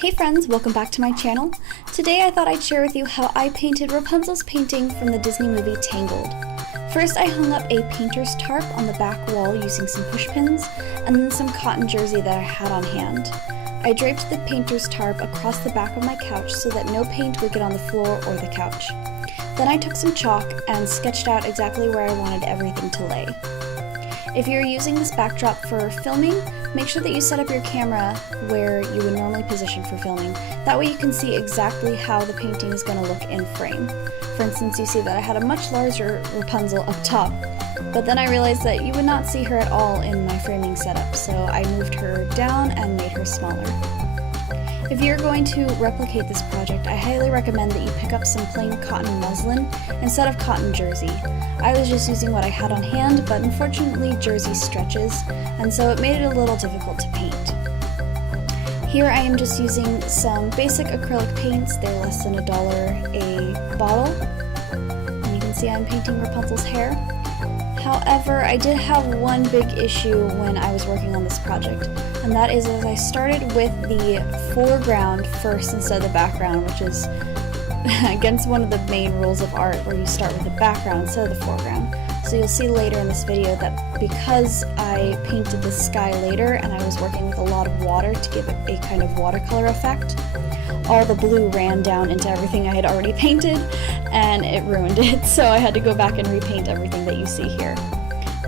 Hey friends, welcome back to my channel. Today I thought I'd share with you how I painted Rapunzel's painting from the Disney movie Tangled. First I hung up a painter's tarp on the back wall using some push pins and then some cotton jersey that I had on hand. I draped the painter's tarp across the back of my couch so that no paint would get on the floor or the couch. Then I took some chalk and sketched out exactly where I wanted everything to lay. If you're using this backdrop for filming, make sure that you set up your camera where you would normally position for filming. That way you can see exactly how the painting is going to look in frame. For instance, you see that I had a much larger Rapunzel up top, but then I realized that you would not see her at all in my framing setup, so I moved her down and made her smaller. If you're going to replicate this project, I highly recommend that you pick up some plain cotton muslin instead of cotton jersey. I was just using what I had on hand, but unfortunately jersey stretches, and so it made it a little difficult to paint. Here I am just using some basic acrylic paints. They're less than $1 a bottle. And you can see I'm painting Rapunzel's hair. However, I did have one big issue when I was working on this project, and that is as I started with the foreground first instead of the background, which is against one of the main rules of art where you start with the background instead of the foreground. So you'll see later in this video that because I painted the sky later and I was working with a lot of water to give it a kind of watercolor effect, all the blue ran down into everything I had already painted and it ruined it, so I had to go back and repaint everything that you see here.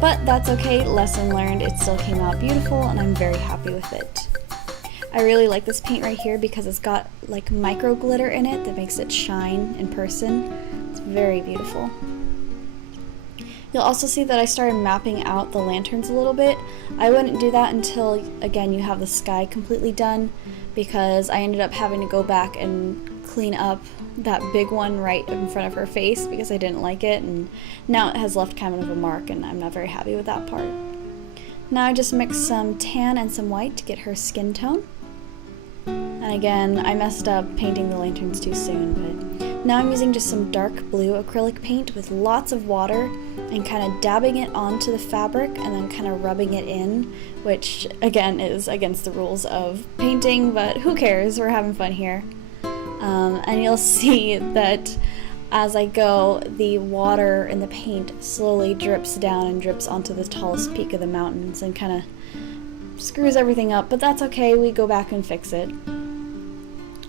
But that's okay, lesson learned, it still came out beautiful and I'm very happy with it. I really like this paint right here because it's got like micro glitter in it that makes it shine in person. It's very beautiful. You'll also see that I started mapping out the lanterns a little bit. I wouldn't do that until, again, you have the sky completely done, because I ended up having to go back and clean up that big one right in front of her face because I didn't like it, and now it has left kind of a mark and I'm not very happy with that part. Now I just mixed some tan and some white to get her skin tone. And again, I messed up painting the lanterns too soon, but now I'm using just some dark blue acrylic paint with lots of water and kind of dabbing it onto the fabric and then kind of rubbing it in, which again is against the rules of painting, but who cares, we're having fun here. And you'll see that as I go, the water in the paint slowly drips down and drips onto the tallest peak of the mountains and kind of screws everything up, but that's okay, we go back and fix it.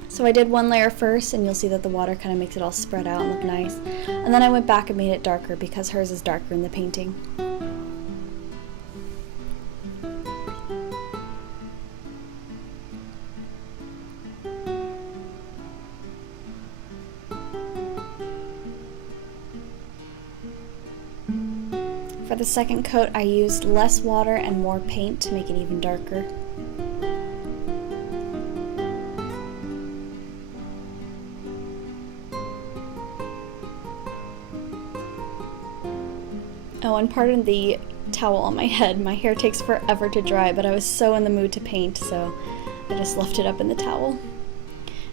So I did one layer first, and you'll see that the water kind of makes it all spread out and look nice. And then I went back and made it darker because hers is darker in the painting. For the second coat, I used less water and more paint to make it even darker. Oh, and pardon the towel on my head. My hair takes forever to dry, but I was so in the mood to paint, so I just left it up in the towel.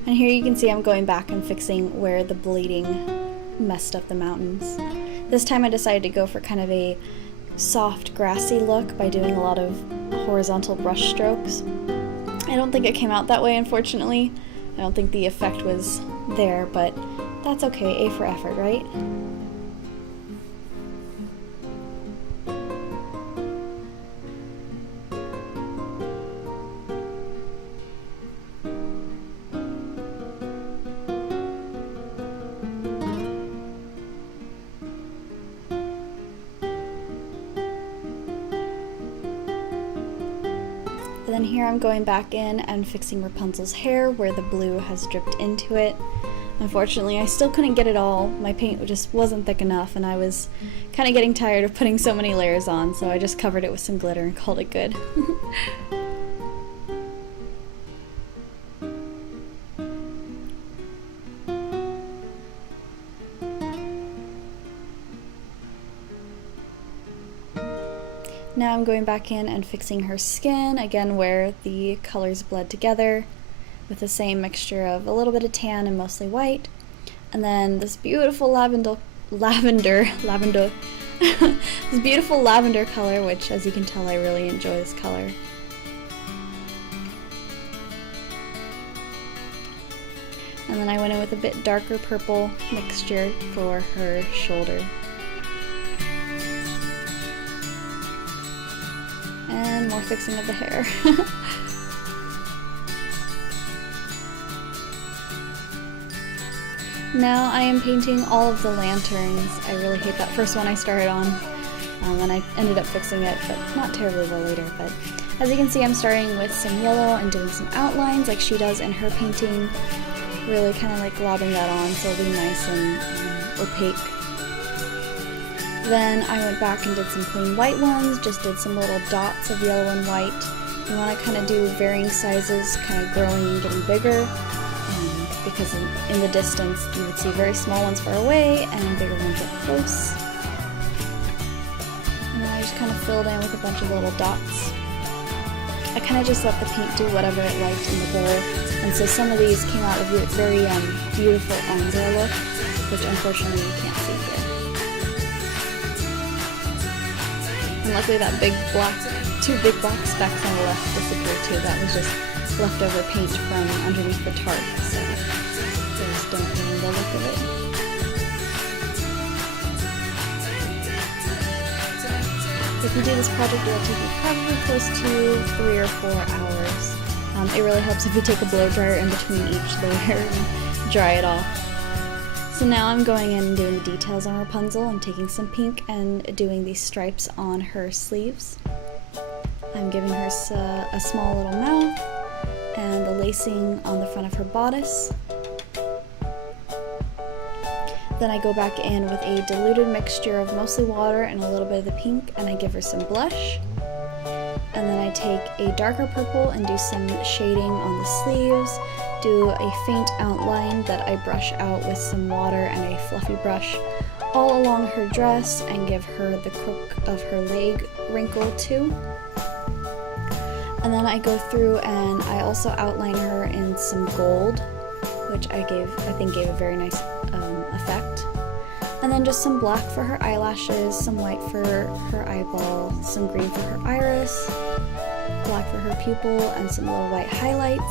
And here you can see I'm going back and fixing where the bleeding messed up the mountains. This time I decided to go for kind of a soft, grassy look by doing a lot of horizontal brush strokes. I don't think it came out that way, unfortunately. I don't think the effect was there, but that's okay. A for effort, right? And then here I'm going back in and fixing Rapunzel's hair where the blue has dripped into it. Unfortunately, I still couldn't get it all. My paint just wasn't thick enough and I was kind of getting tired of putting so many layers on, so I just covered it with some glitter and called it good. Now I'm going back in and fixing her skin, again where the colors bled together with the same mixture of a little bit of tan and mostly white. And then this beautiful lavender this beautiful lavender color, which as you can tell I really enjoy this color. And then I went in with a bit darker purple mixture for her shoulder. And more fixing of the hair. Now I am painting all of the lanterns. I really hate that first one I started on, and I ended up fixing it, but not terribly well later. But as you can see, I'm starting with some yellow and doing some outlines like she does in her painting. Really kind of like globbing that on so it'll be nice and opaque. Then I went back and did some plain white ones, just did some little dots of yellow and white. You want to kind of do varying sizes, kind of growing and getting bigger. Because in the distance you would see very small ones far away and bigger ones up close. And then I just kind of filled in with a bunch of little dots. I kind of just let the paint do whatever it liked in the bowl, and so some of these came out with very beautiful ombre look, which unfortunately you can't see here. And luckily that two big black specks on the left disappeared too. That was just leftover paint from underneath the tarp, so those don't ruin the look of it. If you do this project, it will take you probably close to 3 or 4 hours. It really helps if you take a blow dryer in between each layer and dry it off. So now I'm going in and doing the details on Rapunzel. I'm taking some pink and doing these stripes on her sleeves. I'm giving her a small little mouth and the lacing on the front of her bodice. Then I go back in with a diluted mixture of mostly water and a little bit of the pink, and I give her some blush. And then I take a darker purple and do some shading on the sleeves, do a faint outline that I brush out with some water and a fluffy brush all along her dress and give her the crook of her leg wrinkle too. And then I go through and I also outline her in some gold, which I think gave a very nice effect. And then just some black for her eyelashes, some white for her eyeball, some green for her iris, black for her pupil, and some little white highlights.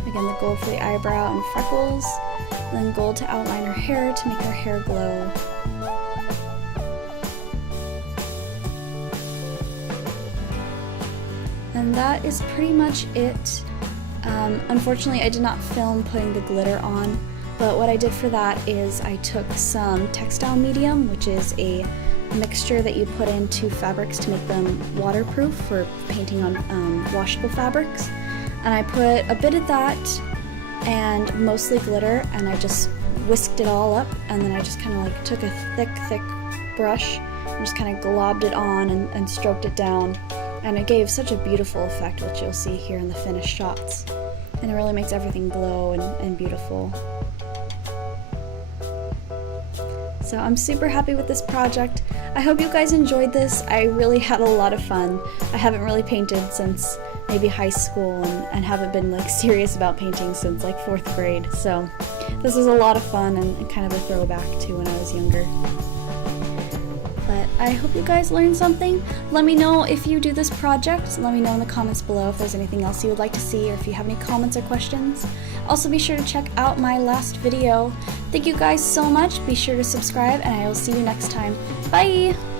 Again, the gold for the eyebrow and freckles, and then gold to outline her hair to make her hair glow. And that is pretty much it. Unfortunately, I did not film putting the glitter on, but what I did for that is I took some textile medium, which is a mixture that you put into fabrics to make them waterproof for painting on washable fabrics. And I put a bit of that and mostly glitter, and I just whisked it all up, and then I just kind of like took a thick brush and just kind of globbed it on and stroked it down. And it gave such a beautiful effect, which you'll see here in the finished shots. And it really makes everything glow and beautiful. So I'm super happy with this project. I hope you guys enjoyed this. I really had a lot of fun. I haven't really painted since maybe high school and haven't been like serious about painting since like 4th grade. So this was a lot of fun and kind of a throwback to when I was younger. But I hope you guys learned something. Let me know if you do this project. Let me know in the comments below if there's anything else you would like to see or if you have any comments or questions. Also be sure to check out my last video. Thank you guys so much. Be sure to subscribe and I will see you next time. Bye!